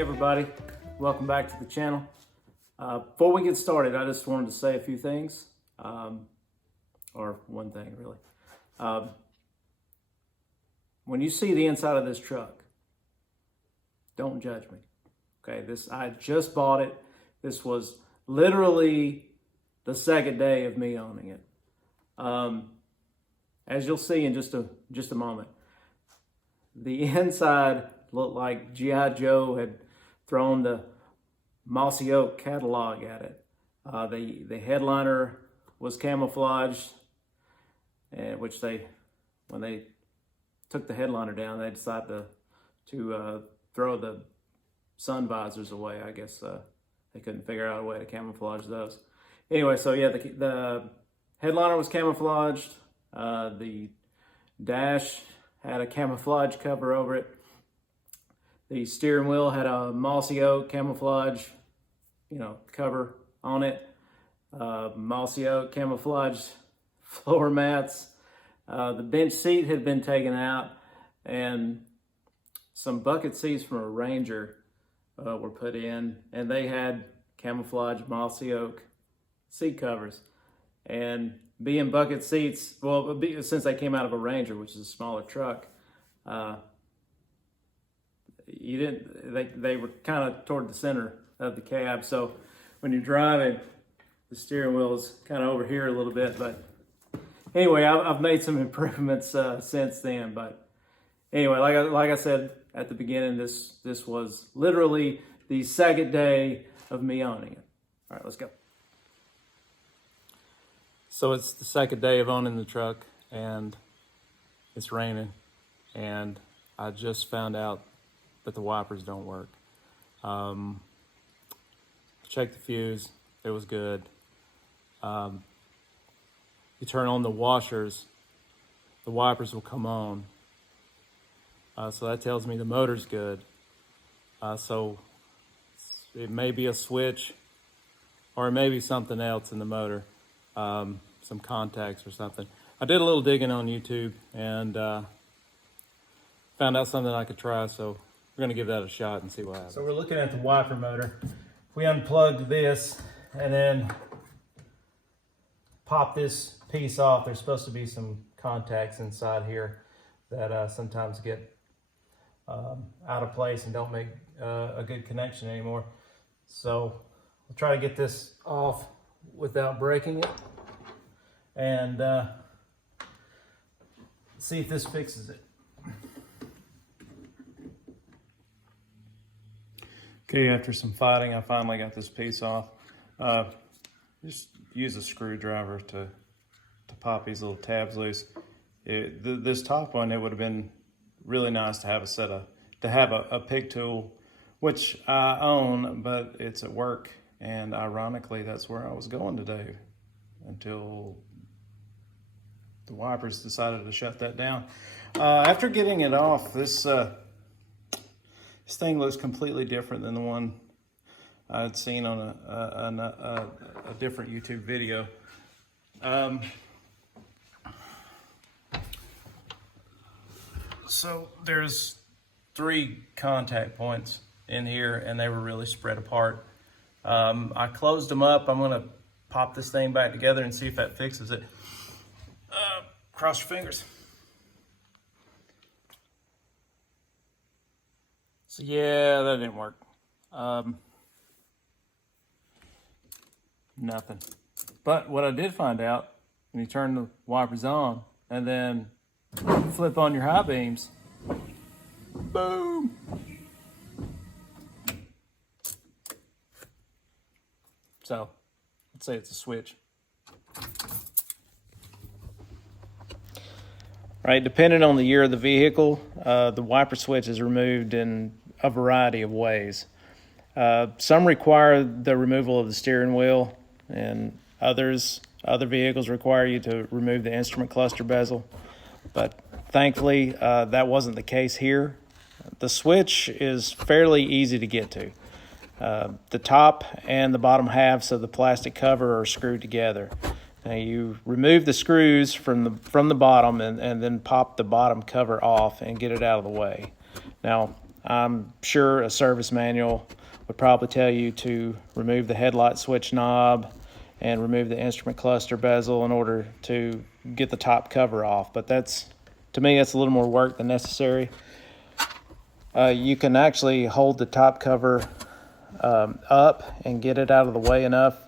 everybody, welcome back to the channel. Before we get started, I just wanted to say a few things, or one thing really. When you see the inside of this truck, don't judge me. Okay, I just bought it. This was literally the second day of me owning it. As you'll see in just a moment, the inside looked like G.I. Joe had thrown the Mossy Oak catalog at it. The headliner was camouflaged, which when they took the headliner down, they decided to throw the sun visors away. I guess they couldn't figure out a way to camouflage those. Anyway, so yeah, the headliner was camouflaged. The dash had a camouflage cover over it. The steering wheel had a Mossy Oak camouflage, cover on it. Mossy Oak camouflage floor mats. The bench seat had been taken out, and some bucket seats from a Ranger were put in, and they had camouflage Mossy Oak seat covers. And being bucket seats, since they came out of a Ranger, which is a smaller truck, they were kind of toward the center of the cab. So when you're driving, the steering wheel is kind of over here a little bit. But anyway, I've made some improvements since then. But anyway, like I said at the beginning, this was literally the second day of me owning it. All right, let's go. So it's the second day of owning the truck, and it's raining, and I just found out that the wipers don't work. Checked the fuse, it was good. You turn on the washers, the wipers will come on. So that tells me the motor's good. So it may be a switch, or it may be something else in the motor. Some contacts or something. I did a little digging on YouTube and found out something I could try, so we're gonna give that a shot and see what happens. So we're looking at the wiper motor. If we unplugged this and then pop this piece off, there's supposed to be some contacts inside here that sometimes get out of place and don't make a good connection anymore. So we'll try to get this off without breaking it and see if this fixes it. Okay, after some fighting, I finally got this piece off. Just use a screwdriver to pop these little tabs loose. This top one, it would have been really nice to have a pig tool, which I own, but it's at work. And ironically, that's where I was going today until the wipers decided to shut that down. After getting it off, this thing looks completely different than the one I had seen on a different YouTube video. So there's 3 contact points in here, and they were really spread apart. I closed them up. I'm gonna pop this thing back together and see if that fixes it. Cross your fingers. So yeah, that didn't work. Nothing. But what I did find out, when you turn the wipers on and then flip on your high beams, boom. So let's say it's a switch. Right, depending on the year of the vehicle, the wiper switch is removed in a variety of ways. Some require the removal of the steering wheel, and other vehicles require you to remove the instrument cluster bezel. But thankfully, that wasn't the case here. The switch is fairly easy to get to. The top and the bottom halves of the plastic cover are screwed together. Now you remove the screws from the bottom and then pop the bottom cover off and get it out of the way. Now I'm sure a service manual would probably tell you to remove the headlight switch knob and remove the instrument cluster bezel in order to get the top cover off. But to me, that's a little more work than necessary. You can actually hold the top cover up and get it out of the way enough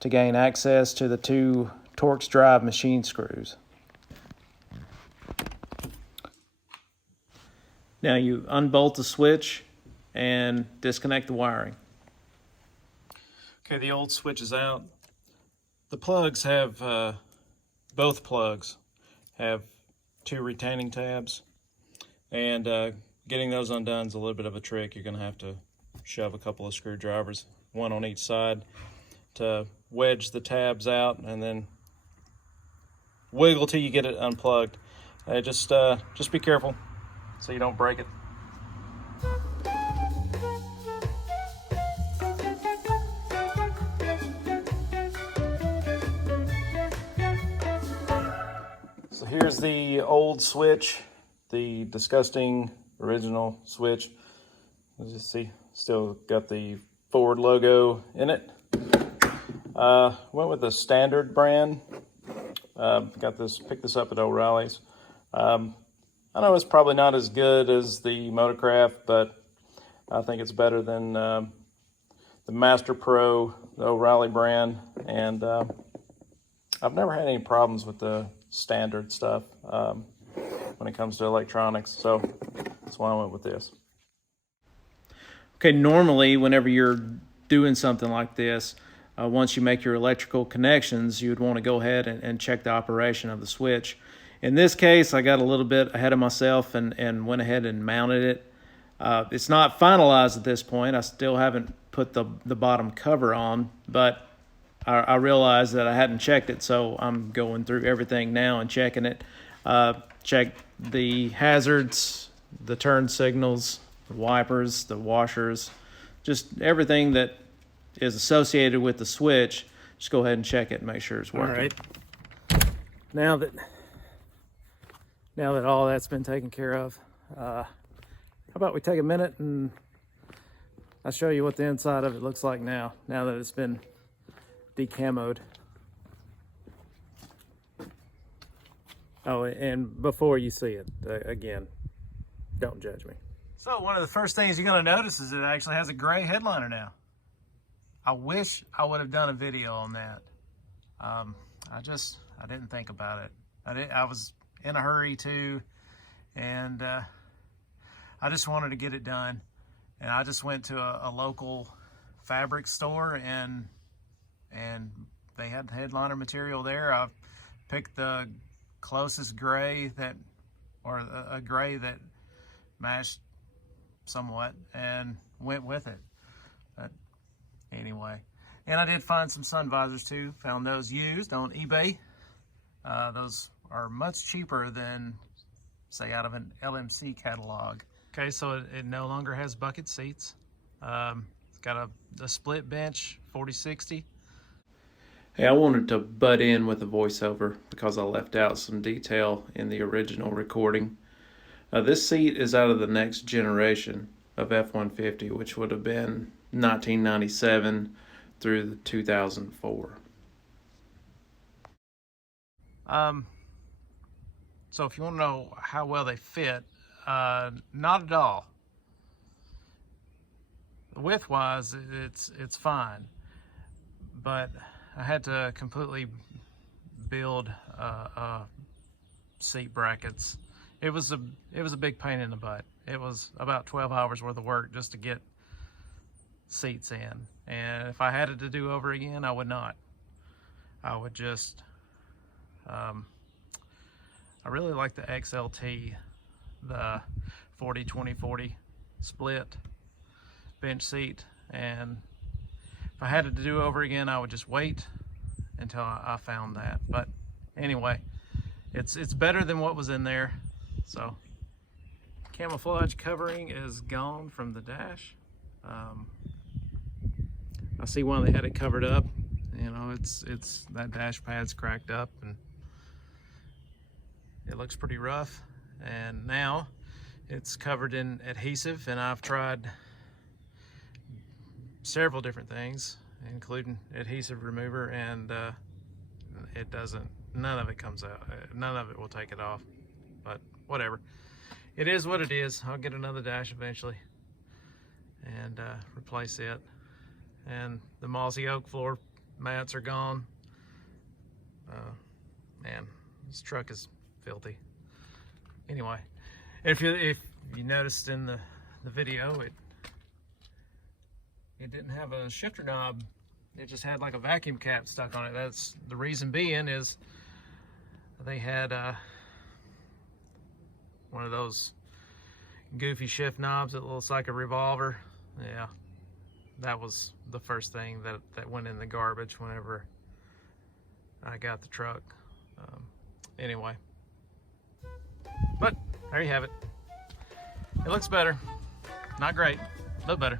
to gain access to the 2 Torx drive machine screws. Now you unbolt the switch and disconnect the wiring. Okay, the old switch is out. The plugs have, both plugs have 2 retaining tabs, and getting those undone is a little bit of a trick. You're going to have to shove a couple of screwdrivers, one on each side, to wedge the tabs out, and then wiggle till you get it unplugged. Just be careful so you don't break it. So here's the old switch, the disgusting original switch. As you see, still got the Ford logo in it. Went with the standard brand. Picked this up at O'Reilly's. I know it's probably not as good as the Motorcraft, but I think it's better than the Master Pro, the O'Reilly brand, and I've never had any problems with the standard stuff when it comes to electronics, so that's why I went with this. Okay, normally whenever you're doing something like this, once you make your electrical connections, you would want to go ahead and check the operation of the switch. In this case, I got a little bit ahead of myself and went ahead and mounted it. It's not finalized at this point. I still haven't put the bottom cover on, but I realized that I hadn't checked it, so I'm going through everything now and checking it. Check the hazards, the turn signals, the wipers, the washers, just everything that is associated with the switch. Just go ahead and check it and make sure it's working. All right. Now that all that's been taken care of, how about we take a minute and I'll show you what the inside of it looks like now that it's been decamoed. Oh, and before you see it, again, don't judge me. So one of the first things you're going to notice is it actually has a gray headliner now. I wish I would have done a video on that. I didn't think about it. I was in a hurry too, and I just wanted to get it done. And I just went to a local fabric store, and they had the headliner material there. I picked the closest gray or a gray that matched somewhat, and went with it. But anyway, and I did find some sun visors too. Found those used on eBay. Those are much cheaper than, say, out of an LMC catalog. Okay, so it no longer has bucket seats. It's got a split bench 40/60. Hey, I wanted to butt in with a voiceover because I left out some detail in the original recording. This seat is out of the next generation of F-150, which would have been 1997 through 2004. So if you want to know how well they fit, not at all. Width-wise, it's fine, but I had to completely build seat brackets. It was a big pain in the butt. It was about 12 hours worth of work just to get seats in. And if I had it to do over again, I would not. I would just, I really like the XLT, the 40-20-40 split bench seat. And if I had it to do over again, I would just wait until I found that. But anyway, it's better than what was in there. So camouflage covering is gone from the dash. I see why they had it covered up. You know, it's that dash pad's cracked up and it looks pretty rough. And now It's covered in adhesive, and I've tried several different things, including adhesive remover, and it doesn't, none of it comes out. None of it will take it off, but whatever. It is what it is. I'll get another dash eventually and replace it. And the mossy oak floor mats are gone. Man, this truck is filthy. Anyway, if you noticed in the video, it didn't have a shifter knob. It just had like a vacuum cap stuck on it. That's the reason being is they had one of those goofy shift knobs that looks like a revolver. Yeah, that was the first thing that went in the garbage whenever I got the truck. Anyway, but there you have it. It looks better. Not great, but better.